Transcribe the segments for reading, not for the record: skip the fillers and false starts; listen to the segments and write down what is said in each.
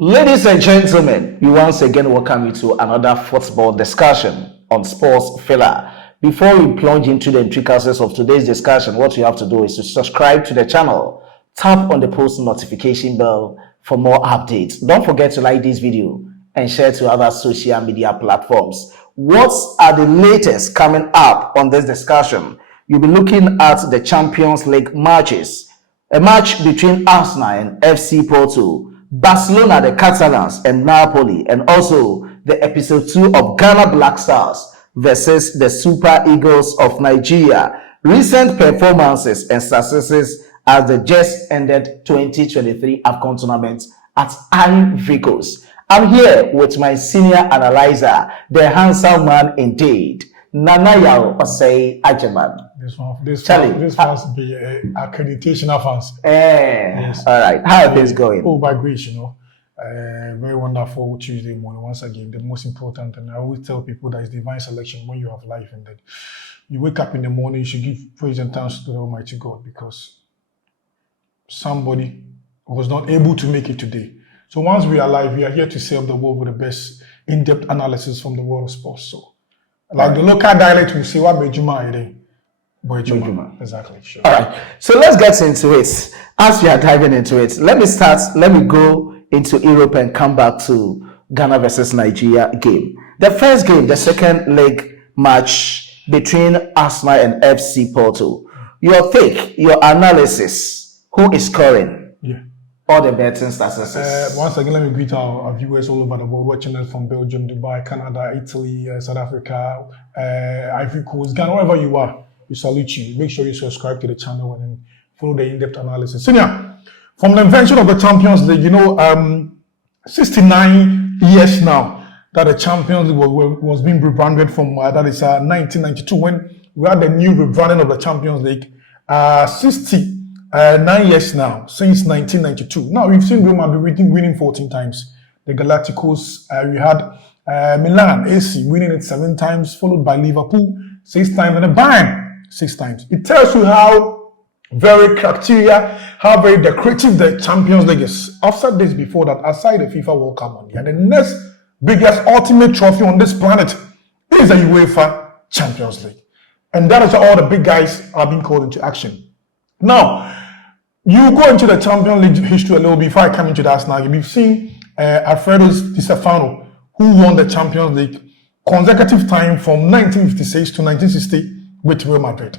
Ladies and gentlemen, we once again welcome you to another football discussion on Sports Filler. Before we plunge into the intricacies of today's discussion, what you have to do is to subscribe to the channel, tap on the post notification bell for more updates. Don't forget to like this video and share to other social media platforms. What are the latest coming up on this discussion? You'll be looking at the Champions League matches, a match between Arsenal and FC Porto, Barcelona, the Catalans, and Napoli, and also the episode 2 of Ghana Black Stars versus the Super Eagles of Nigeria. Recent performances and successes as the just ended 2023 AFCON tournament at Ivory Coast. I'm here with my senior analyzer, the handsome man indeed, Nana Yao Osei Ajeman. This must be accreditation offense. Yes. All right. How are things going? Oh, by grace, very wonderful Tuesday morning. Once again, the most important, and I always tell people that it's divine selection when you have life, and that you wake up in the morning, you should give praise and thanks to the Almighty God because somebody was not able to make it today. So once we are alive, we are here to serve the world with the best in-depth analysis from the world of sports. So, like the local dialect will say, "What made you marry?" Exactly. Sure. All right. So let's get into it. As we are diving into it, let me go into Europe and come back to Ghana versus Nigeria game. The first game, the second leg match between Arsenal and FC Porto. Your take, your analysis, who is scoring? Yeah. All the betting statistics. Once again, let me greet our viewers all over the world watching us from Belgium, Dubai, Canada, Italy, South Africa, Ivory Coast, Ghana, wherever you are. We salute you. Make sure you subscribe to the channel and follow the in-depth analysis. Senior, from the invention of the Champions League, 69 years now that the Champions League was being rebranded from, that is 1992, when we had the new rebranding of the Champions League. 69 years now, since 1992. Now, we've seen Real Madrid winning 14 times. The Galacticos, we had Milan, AC, winning it 7 times, followed by Liverpool, 6 times, and the Bayern, 6 times. It tells you how very criteria, how very decorative the Champions League is. I've said this before that aside the FIFA World Cup money, and the next biggest ultimate trophy on this planet is the UEFA Champions League. And that is how all the big guys are being called into action. Now, you go into the Champions League history a little before I come into the Arsenal game. You've seen Alfredo Di Stefano, who won the Champions League consecutive time from 1956 to 1960 with Real Madrid.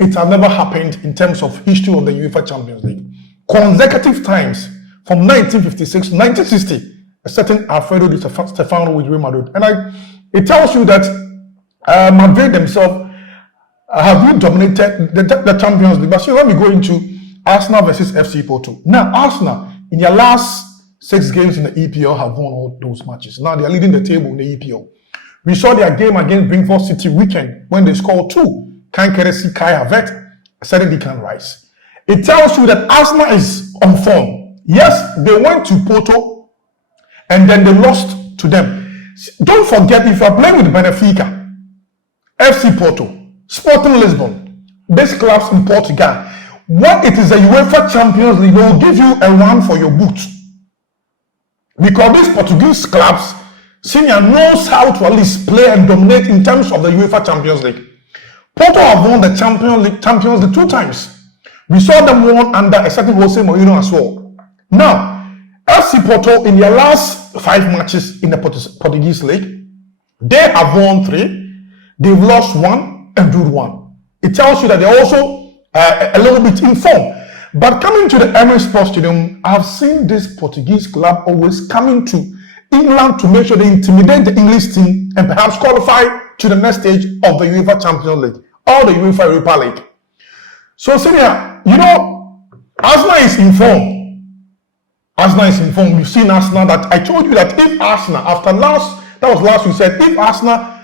It has never happened in terms of history of the UEFA Champions League. Consecutive times from 1956 to 1960, a certain Alfredo Di Stefano with Real Madrid. And it tells you that Madrid themselves have really dominated the Champions League. But so when we go into Arsenal versus FC Porto. Now, Arsenal, in their last 6 games in the EPL, have won all those matches. Now, they are leading the table in the EPL. We saw their game against Brentford City weekend when they scored 2. Kankeresi, Kai Havertz, Cedric Declan Rice. It tells you that Arsenal is on form. Yes, they went to Porto and then they lost to them. Don't forget, if you are playing with Benfica, FC Porto, Sporting Lisbon, these clubs in Portugal, when it is a UEFA Champions League, they will give you a run for your boot. Because these Portuguese clubs, Senior knows how to at least play and dominate in terms of the UEFA Champions League. Porto have won the Champions League 2 times. We saw them won under a certain Jose Mourinho as well. Now, FC Porto in their last 5 matches in the Portuguese league, they have won 3, they've lost 1 and drew 1. It tells you that they're also a little bit in form. But coming to the Emirates Sports Stadium, I've seen this Portuguese club always coming to England to make sure they intimidate the English team and perhaps qualify to the next stage of the UEFA Champions League or the UEFA Europa League. So, Senior, Arsenal is in form. Arsenal is in form. We've seen Arsenal that I told you that if Arsenal, last we said, if Arsenal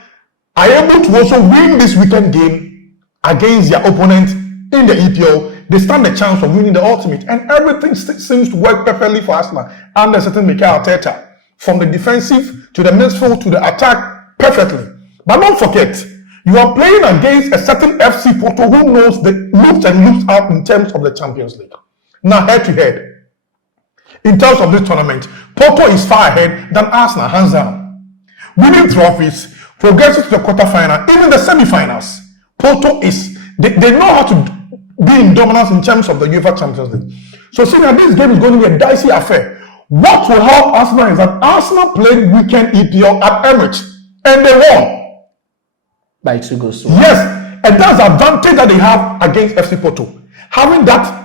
are able to also win this weekend game against their opponent in the EPL, they stand a chance of winning the ultimate. And everything seems to work perfectly for Arsenal under certain Mikel Arteta. From the defensive to the midfield to the attack, perfectly. But don't forget, you are playing against a certain FC Porto who knows the loops and loops out in terms of the Champions League. Now, head to head. in terms of this tournament. Porto is far ahead than Arsenal, hands down. Winning trophies, progressing to the quarterfinal, even the semi-finals. Porto is, they know how to be in dominance in terms of the UEFA Champions League. So seeing that this game is going to be a dicey affair, what will help Arsenal is that Arsenal played weekend EPL at Emirates and they won. By 2 goals. Yes, and that's the advantage that they have against FC Porto. Having that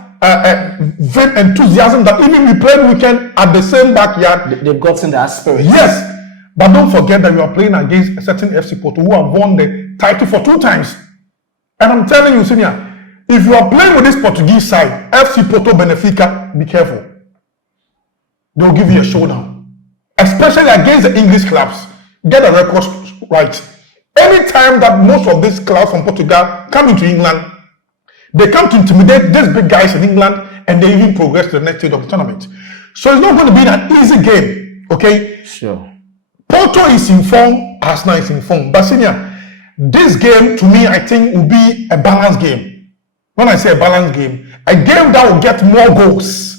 enthusiasm that even we played weekend at the same backyard. They've gotten that spirit. Yes, but don't forget that you are playing against a certain FC Porto who have won the title for 2 times. And I'm telling you, Senior, if you are playing with this Portuguese side, FC Porto Benfica, be careful. They'll give you a showdown. Especially against the English clubs. Get the records right. Anytime that most of these clubs from Portugal come into England, they come to intimidate these big guys in England and they even progress to the next stage of the tournament. So it's not going to be an easy game, okay? Sure. Porto is in form, Arsenal is in form. But Senior, this game to me, I think will be a balanced game. When I say a balanced game, a game that will get more goals.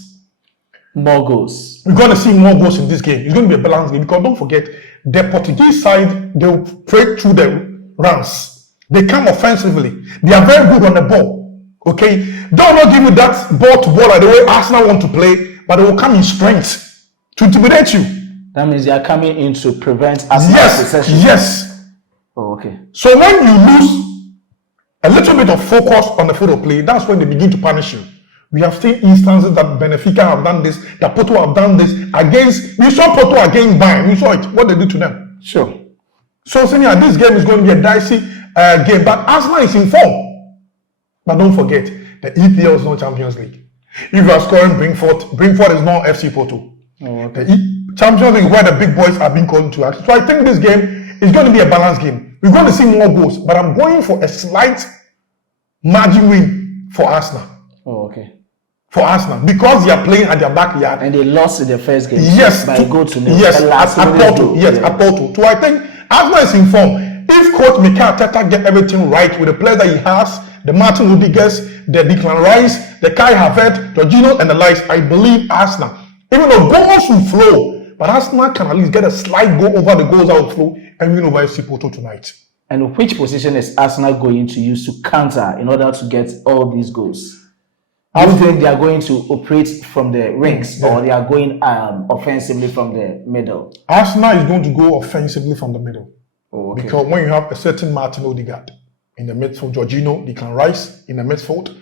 More goals. We're going to see more goals in this game. It's going to be a balanced game because don't forget, the Portuguese side, they'll break through the runs. They come offensively. They are very good on the ball. Okay? They'll not give you that ball to ball like the way Arsenal want to play, but they will come in strength to intimidate you. That means they are coming in to prevent Arsenal's possession. Yes. Oh, okay. So when you lose a little bit of focus on the field of play, that's when they begin to punish you. We have seen instances that Benfica have done this, that Porto have done this against. We saw Porto against Bayern. We saw it, what they did to them. Sure. So, Senior, this game is going to be a dicey game, but Arsenal is in form. But don't forget, the EPL is not Champions League. If you are scoring, Brentford is not FC Porto. Oh, okay. The Champions League is where the big boys are being called to act. So I think this game is going to be a balanced game. We're going to see more goals, but I'm going for a slight margin win for Arsenal. Oh, okay. For Arsenal, because they are playing at their backyard. And they lost in the first game. Yes. By goal to nil. Yes, at Porto. Yes, at Porto. So I think Arsenal is in form. If Coach Mikel Arteta get everything right with the players that he has, the Martin Rudigers, the Declan Rice, the Kai Havertz, Jorginho, and the likes, I believe Arsenal, even though goals will flow, but Arsenal can at least get a slight goal over the goals that will flow and win over FC Porto tonight. And which position is Arsenal going to use to counter in order to get all these goals? I don't think they are going to operate from the wings or they are going offensively from the middle. Arsenal is going to go offensively from the middle. Oh, okay. Because when you have a certain Martin Odegaard in the midfield, Jorginho, Declan Rice in the midfield,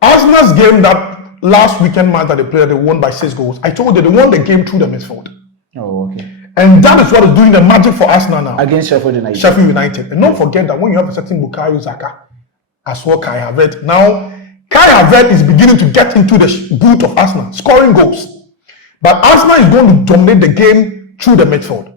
Arsenal's game that last weekend match that they played, they won by 6 goals. I told you they won the game through the midfield. Oh, okay. And that is what is doing the magic for Arsenal now. Against Sheffield United. Sheffield United. And don't forget that when you have a certain Bukayo Saka, as well Kai Havertz, now Kai Havertz is beginning to get into the boot of Arsenal, scoring goals. But Arsenal is going to dominate the game through the midfield.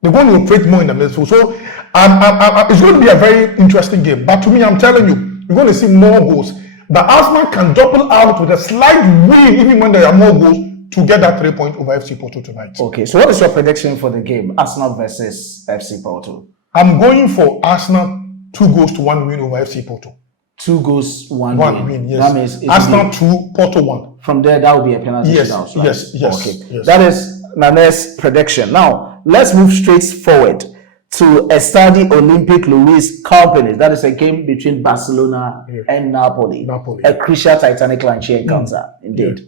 They're going to operate more in the midfield. So it's going to be a very interesting game. But to me, I'm telling you, you're going to see more goals. But Arsenal can double out with a slight win, even when there are more goals, to get that 3 points over FC Porto tonight. Okay, so what is your prediction for the game? Arsenal versus FC Porto. I'm going for Arsenal 2 goals to 1 win over FC Porto. 2 goals, 1 win, yes. That means Arsenal 2, Porto 1. From there, that will be a penalty shootout, right? Yes. Okay, yes. That is Nane's prediction. Now, let's move straight forward to Estadio Olympic Luis Company. That is a game between Barcelona and Napoli. A crucial Titanic Lanche encounter, indeed. Yeah.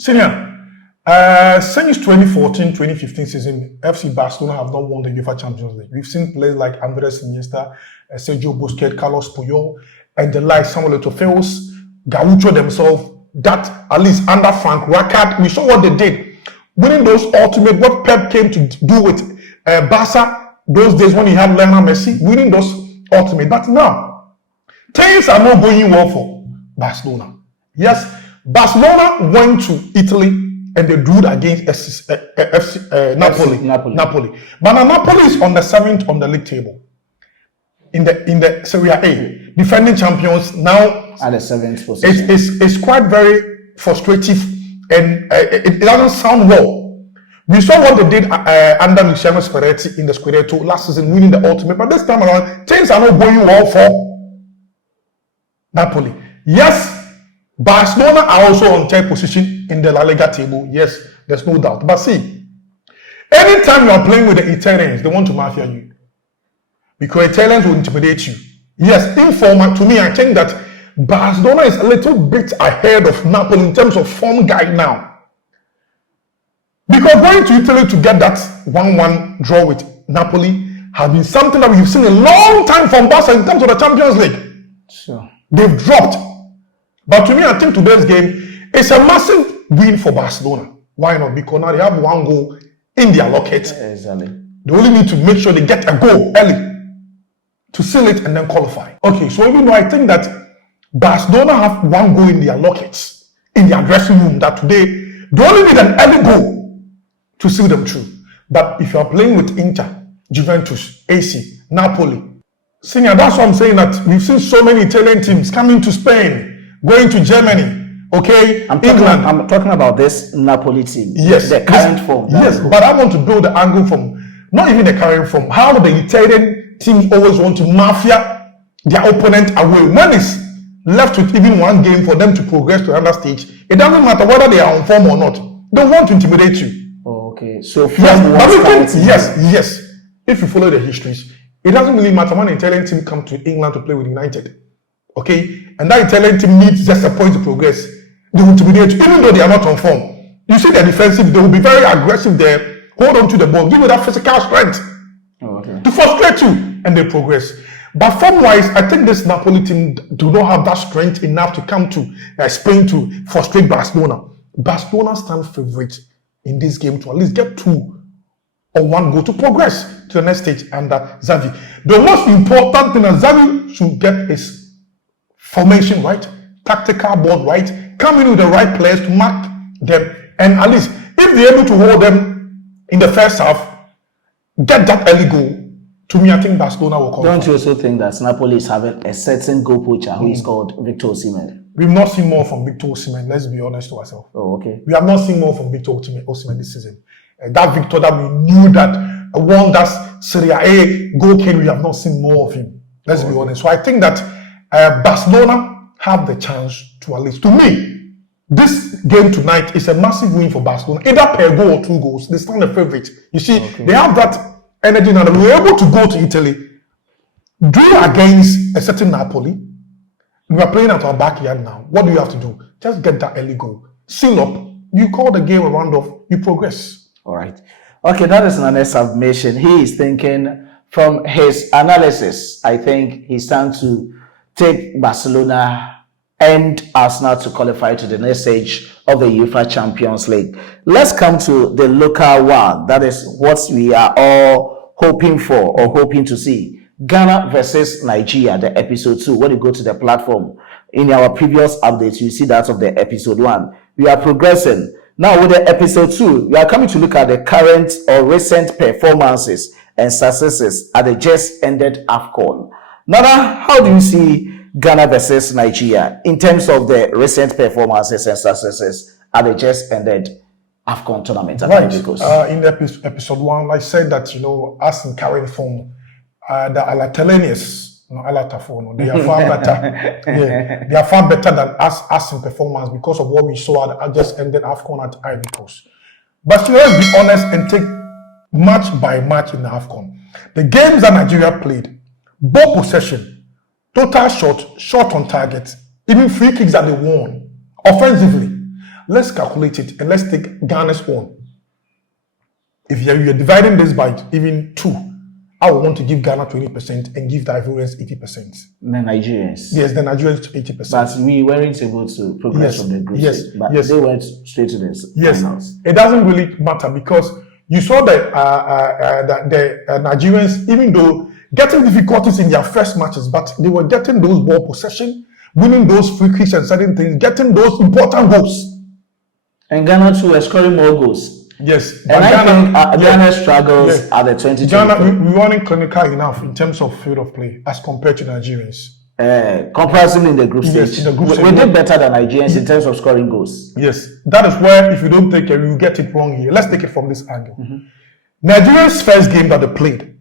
Senior, since 2014-2015 season, FC Barcelona have not won the UEFA Champions League. We've seen players like Andres Iniesta, Sergio Busquets, Carlos Puyol, and the like, Samuel Eto'o, Gaucho themselves, that at least under Frank Rijkaard, we saw what they did. Winning those ultimate, what Pep came to do with Barca, those days when he had Lionel Messi, winning those ultimate. But now, things are not going well for Barcelona. Yes, Barcelona went to Italy and they drew against Napoli. But now Napoli is on the 7th on the league table. In the Serie A, defending champions now at the 7th position. It's quite very frustrative and it doesn't sound well. We saw what they did under Luciano Spalletti in the Scudetto last season, winning the ultimate. But this time around, things are not going well for Napoli. Yes, Barcelona are also on 10th position in the La Liga table. Yes, there's no doubt. But see, anytime you are playing with the Italians, they want to mafia you. Because Italians will intimidate you. Yes, informal, to me, I think that Barcelona is a little bit ahead of Napoli in terms of form guide now. Because going to Italy to get that 1-1 draw with Napoli has been something that we've seen a long time from Barca in terms of the Champions League. Sure. They've dropped. But to me, I think today's game is a massive win for Barcelona. Why not? Because now they have 1 goal in their locket. Exactly. They only need to make sure they get a goal early to seal it and then qualify. Okay, so even though I think that Barcelona have 1 goal in their lockets, in their dressing room, that today they only need an early goal to seal them through. But if you are playing with Inter, Juventus, AC, Napoli, Senior, that's what I'm saying, that we've seen so many Italian teams coming to Spain, going to Germany, okay, England. I'm talking about this Napoli team. Yes. The current form. Yes, but I want to build the angle from, not even the current form, how the Italian teams always want to mafia their opponent away. When it's left with even 1 game for them to progress to another stage, it doesn't matter whether they are on form or not. They want to intimidate you. Oh, okay. So yes. If you follow the histories, it doesn't really matter when an Italian team comes to England to play with United. Okay? And that Italian team needs just a point to progress. They will intimidate you, even though they are not on form. You see their defensive, they will be very aggressive there, hold on to the ball, give you that physical strength to frustrate you, and they progress. But form-wise, I think this Napoli team do not have that strength enough to come to Spain to frustrate Barcelona. Barcelona stand favorite in this game to at least get 2 or 1 goal to progress to the next stage under Xavi. The most important thing that Xavi should get is formation right, tactical board right, come in with the right players to mark them, and at least if they're able to hold them in the first half, get that early goal. To me, I think Barcelona will come. Don't you also think that Napoli is having a certain goal poacher who is called Victor Osimhen? We've not seen more from Victor Osimhen, let's be honest to ourselves. Oh, okay. We have not seen more from Victor Osimhen this season. That Victor that we knew that won that Serie A goal king, we have not seen more of him. Let's be honest. So I think that Barcelona have the chance to at least, to me, this game tonight is a massive win for Barcelona. Either per goal or 2 goals. They stand the favorite. You see, they have that energy now. We were able to go to Italy, do against a certain Napoli. We are playing at our backyard now. What do you have to do? Just get that early goal. Seal up. You call the game a round off. You progress. All right. Okay, that is another submission. He is thinking from his analysis. I think he's trying to take Barcelona and Arsenal to qualify to the next stage of the UEFA Champions League. Let's come to the local one. That is what we are all hoping for or hoping to see. Ghana versus Nigeria, the episode 2. When you go to the platform, in our previous updates, you see that of the episode 1. We are progressing. Now with the episode 2, we are coming to look at the current or recent performances and successes at the just ended AFCON. Nana, how do you see Ghana versus Nigeria in terms of the recent performances and successes at the just ended AFCON tournament? Right. In the episode 1, I said that, us in current form, the Alatelians, they are far better. They are far better than us in performance because of what we saw at just ended AFCON at Ivory Coast. But let's be honest and take match by match in the AFCON. The games that Nigeria played, ball possession, total shot on target, even free kicks that they won offensively. Let's calculate it and let's take Ghana's one. If you're dividing this by even 2, I would want to give Ghana 20% and give the Ivorians 80%. The Nigerians. Yes, the Nigerians 80%. But we weren't able to progress from the group stage. But they went straight to the finals. It doesn't really matter because you saw that the Nigerians, even though getting difficulties in their first matches, but they were getting those ball possession, winning those free kicks and certain things, getting those important goals. And Ghana too were scoring more goals. Yes, and I think Ghana struggles at the 2020. Ghana, we weren't clinical enough in terms of field of play as compared to Nigerians. Comparatively in the group stage, we did better than Nigerians in terms of scoring goals. Yes, that is where if you don't take it, you get it wrong here. Let's take it from this angle. Nigeria's first game that they played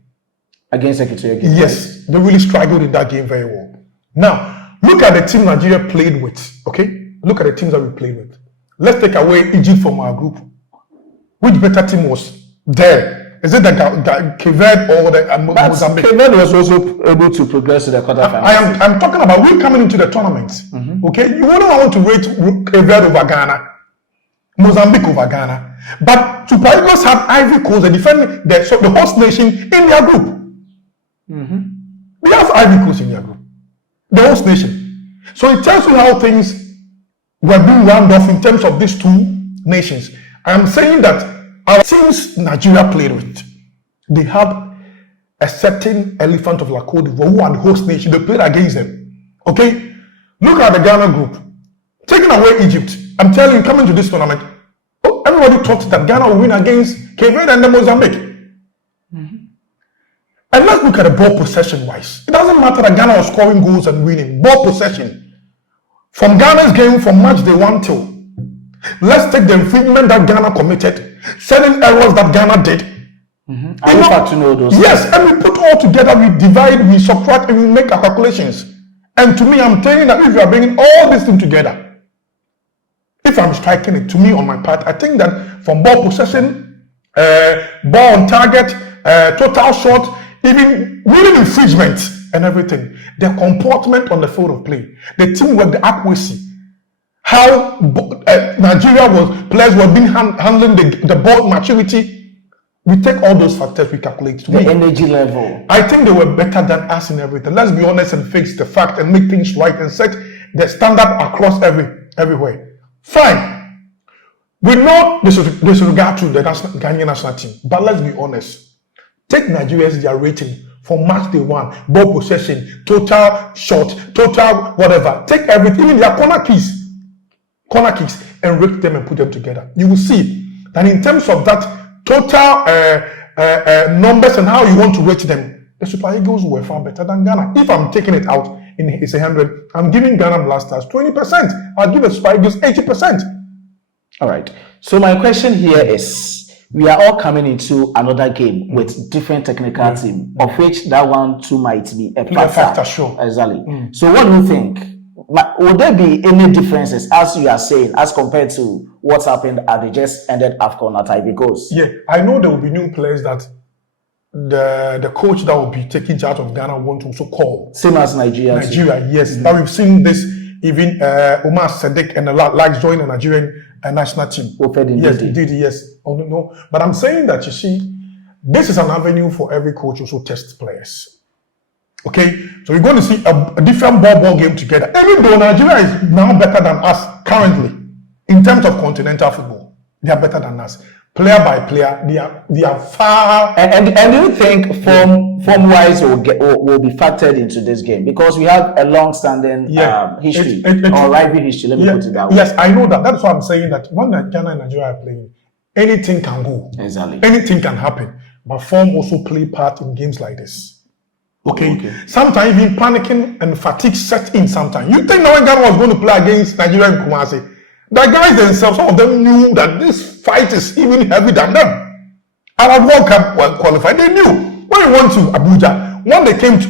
against Equatorial Guinea. Yes, they really struggled in that game very well. Now, look at the team Nigeria played with, okay? Look at the teams that we played with. Let's take away Egypt from our group. Which better team was there? Is it the Cape Verde or the Mozambique? Cape Verde was also able to progress to the quarterfinals. I'm talking about we coming into the tournament. Okay, you wouldn't want to rate Cape Verde over Ghana, Mozambique over Ghana, but Super Eagles have Ivory Coast, the host nation in their group. They have Ivory Coast in their group, the host nation. So it tells you how things were being rounded off in terms of these two nations. I'm saying that our teams Nigeria played with, they have a certain elephant of La Côte d'Ivoire who are the host nation. They played against them. Okay? Look at the Ghana group. Taking away Egypt, I'm telling you, coming to this tournament, everybody thought that Ghana will win against Cape Verde and the Mozambique. And let's look at the ball possession wise. It doesn't matter that Ghana was scoring goals and winning. Ball possession. From Ghana's game from match day 1 till. Let's take the infringement that Ghana committed, certain errors that Ghana did. And we have to know those. Yes, and we put all together, we divide, we subtract, and we make our calculations. And to me, I'm telling that if you are bringing all these things together, if I'm striking it to me on my part, I think that from ball possession, ball on target, total shot, even winning infringement and everything, the comportment on the field of play, the teamwork, the accuracy, how Nigeria players were being handling the ball maturity. We take all those factors, we calculate. The energy level. I think they were better than us in everything. Let's be honest and face the fact and make things right and set the standard across everywhere. Fine. We know this is regard to the Ghanaian national team, but let's be honest. Take Nigeria's their rating from match day 1, ball possession, total shot, total whatever. Take everything, even their corner kicks, and rate them and put them together. You will see that in terms of that total numbers and how you want to rate them, the Super Eagles were far better than Ghana. If I'm taking it out in it's 100, I'm giving Ghana Blasters 20%. I'll give the Super Eagles 80%. All right. So my question here is, we are all coming into another game with different technical team, of which that one too might be a factor. Sure. Exactly. So what do you think? Would there be any differences, as you are saying, as compared to what's happened at the just ended AFCON at Ivory Coast? Yeah, I know there will be new players that the coach that will be taking charge of Ghana want to also call. Same as Nigeria. Nigeria, yes. But we've seen this, even Omar Sadiq and the likes join the Nigerian national team. Yes, he did, yes. Oh, no. But I'm saying that, you see, this is an avenue for every coach also test players. Okay, so we're going to see a different ball game together. Even though Nigeria is now better than us currently in terms of continental football, they are better than us. Player by player, they are far. And do you think form wise will be factored into this game, because we have a long-standing history or rivalry history? Let me put it that way. Yes, I know that. That's why I'm saying that when Ghana and Nigeria are playing, anything can go. Exactly. Anything can happen, but form also play part in games like this. Okay. Sometimes even panicking and fatigue set in sometimes. You think now when Ghana was going to play against Nigeria and Kumasi, the guys themselves, some of them knew that this fight is even heavier than them. And at World Cup qualified, they knew. When we went to Abuja, when they came to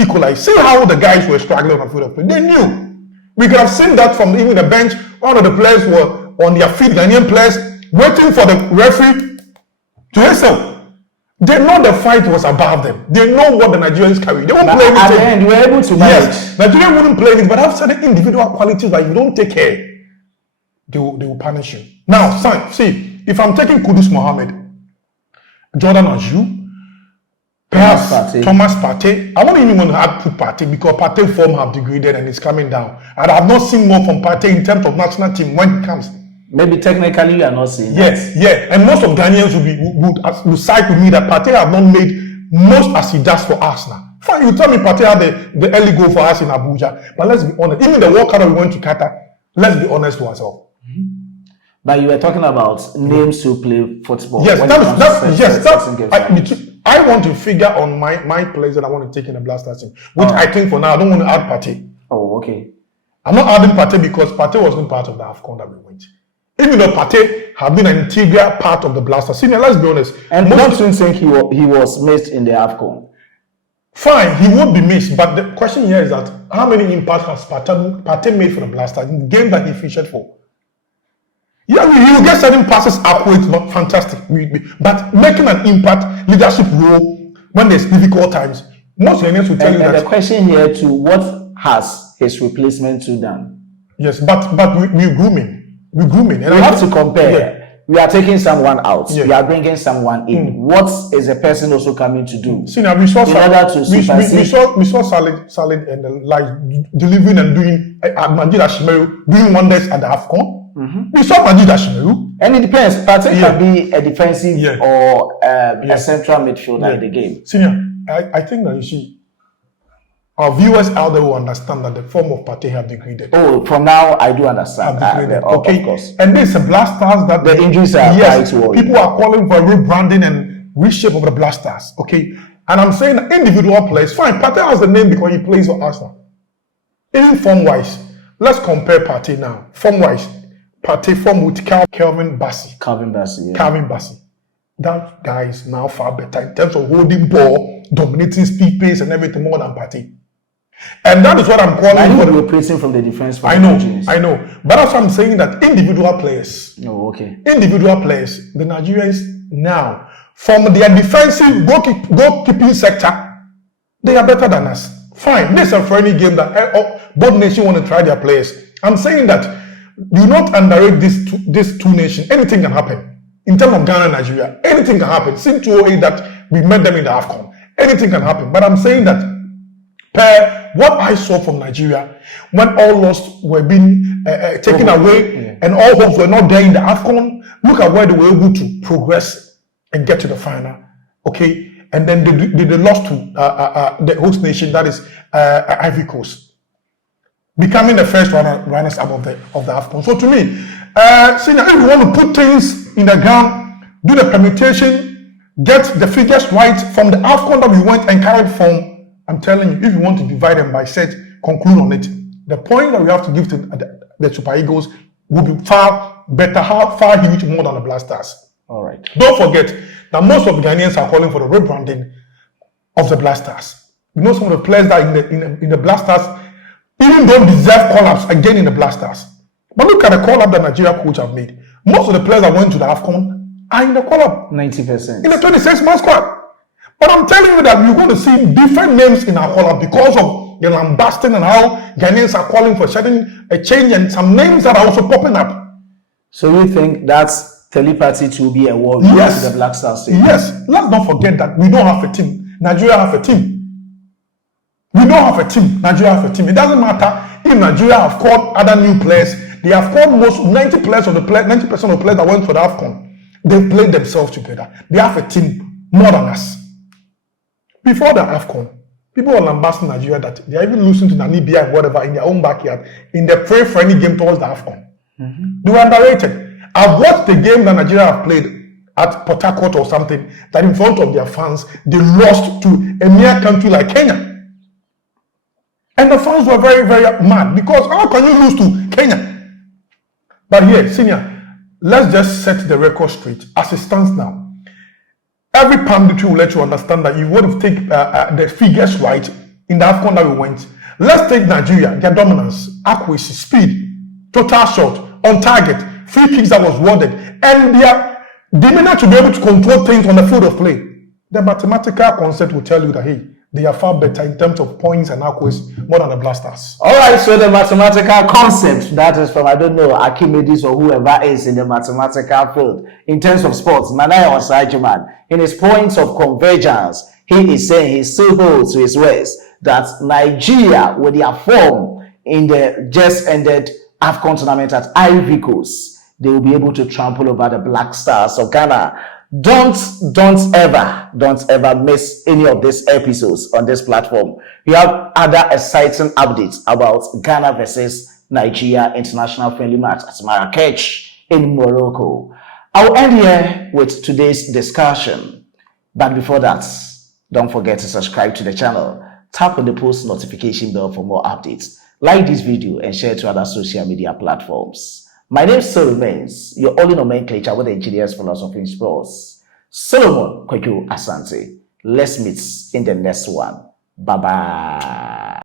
equalize, see how the guys were struggling on the field of play. They knew. We could have seen that from even the bench. One of the players were on their feet, Ghanaian players, waiting for the referee to whistle. They know the fight was above them. They know what the Nigerians carry. They won't play anything. At the end, we were able to manage. Yes, Nigeria wouldn't play it, but after the individual qualities that you don't take care, they will punish you. Now, see, if I'm taking Kudus Mohammed, Jordan Ajew, perhaps Thomas Partey, I won't even have put Partey because Partey form have degraded and it's coming down. And I have not seen more from Partey in terms of national team when it comes. Maybe technically you are not seeing that. Yes, and most of Ghanaians will side with me that Partey have not made most as he does for us now. Fine, you tell me Partey had the early goal for us in Abuja, but let's be honest. Even the World Cup we went to Qatar, let's be honest to ourselves. But you were talking about names who play football. Yes, I want to figure on my players that I want to take in the Blasters team, which I think for now I don't want to add Partey. Oh, okay. I'm not adding Partey because Partey wasn't part of the AFCON that we went. Even though Partey have been an integral part of the Blasters. See, now let's be honest. And most don't think he was missed in the AFCON. Fine, he won't be missed. But the question here is that how many impacts has Partey made for the Blasters in the game that he featured for? Yeah, you get certain passes accurate, not fantastic. But making an impact, leadership role when there's difficult times, most Ghanaians will tell you And that. the question here too, what has his replacement too done? Yes, but we're grooming. We're grooming. And We have to compare. Yeah. We are taking someone out. Yeah. We are bringing someone in. What is the person also coming to do? See now we saw in order to supersede. we saw Salad and like delivering and doing Majid Ashimeru doing wonders at the AFCON. We saw Majid Ashimeru. And it depends. Partey can be a defensive Yeah. or a central midfielder in the game. Senior, I think that you see our viewers out there will understand that the form of Partey have degraded. Oh, from now I do understand. Okay, of course. And this is a Blasters that The injuries are yes, quite worrying. people are calling for a rebranding and reshape of the Blasters. Okay, and I'm saying that individual players, fine. Partey has the name because he plays for Arsenal. Even form wise, let's compare Partey now. Form wise, Partey form with Calvin Bassey. Calvin Bassey. Yeah. Calvin Bassey. That guy is now far better in terms of holding ball, dominating speed, pace, and everything more than Partey. And that is what I'm calling for. We're praising from the defense. I know. But that's what I'm saying, that individual players. Oh, okay. Individual players, the Nigerians now, from their defensive goalkeeping sector, they are better than us. Fine. This is a friendly game that both nations want to try their players. I'm saying that do not underrate these two nations. Anything can happen. In terms of Ghana and Nigeria, anything can happen. Since 2008 that we met them in the AFCON, anything can happen. But I'm saying that per what I saw from Nigeria, when all lost were being taken away and all hopes were not there in the AFCON, look at where they were able to progress and get to the final. Okay, and then they lost to the host nation, that is Ivory Coast, becoming the first runners up of the AFCON. So to me, if you want to put things in the ground, do the permutation, get the figures right from the AFCON that we went and carried from. I'm telling you, if you want to divide them by set, conclude on it. The point that we have to give to the Super Eagles will be far better, far huge more than the Blasters. All right. Don't forget that most of the Ghanaians are calling for the rebranding of the Blasters. You know, some of the players that in the Blasters even don't deserve call-ups again in the Blasters. But look at the call-up that Nigeria coach have made. Most of the players that went to the AFCON are in the call-up. 90%. In the 26-man squad. But I'm telling you that you're going to see different names in our call-up because of the lambasting and how Ghanaians are calling for a change and some names that are also popping up. So you think that's telepathy to be a war yes. to the Black Stars? Yes. Let's not forget that we don't have a team. Nigeria have a team. We don't have a team. Nigeria have a team. It doesn't matter if Nigeria have called other new players. They have called most 90% of the players that went for the AFCON. They played themselves together. They have a team more than us. Before the AFCON, people were lambasting Nigeria that they are even losing to Namibia and whatever in their own backyard in the pre-friendly game towards the AFCON. They were underrated. I've watched the game that Nigeria have played at Port Harcourt or something, that in front of their fans, they lost to a mere country like Kenya. And the fans were very, very mad because how can you lose to Kenya? But here, senior, let's just set the record straight as it stands now. Every punditry will let you understand that you want to take the figures right in the AFCON that we went. Let's take Nigeria, their dominance, accuracy, speed, total shot, on target, free kicks that was warded, and their demeanor to be able to control things on the field of play. The mathematical concept will tell you that, hey, they are far better in terms of points and accuracy more than the Blasters. All right, so the mathematical concept, that is from, I don't know, Archimedes or whoever is in the mathematical field. In terms of sports, Manaya Osajiman, in his points of convergence, he is saying he still holds to his words that Nigeria, with their form in the just ended AFCON tournament at Ivory Coast, they will be able to trample over the Black Stars of Ghana. Don't ever miss any of these episodes on this platform. We have other exciting updates about Ghana versus Nigeria international friendly match at Marrakech in Morocco. I'll end here with today's discussion. But before that, don't forget to subscribe to the channel. Tap on the post notification bell for more updates. Like this video and share to other social media platforms. My name still remains your only nomenclature with the engineer's philosophy in sports, Solomon Kweku Asante. Let's meet in the next one. Bye-bye.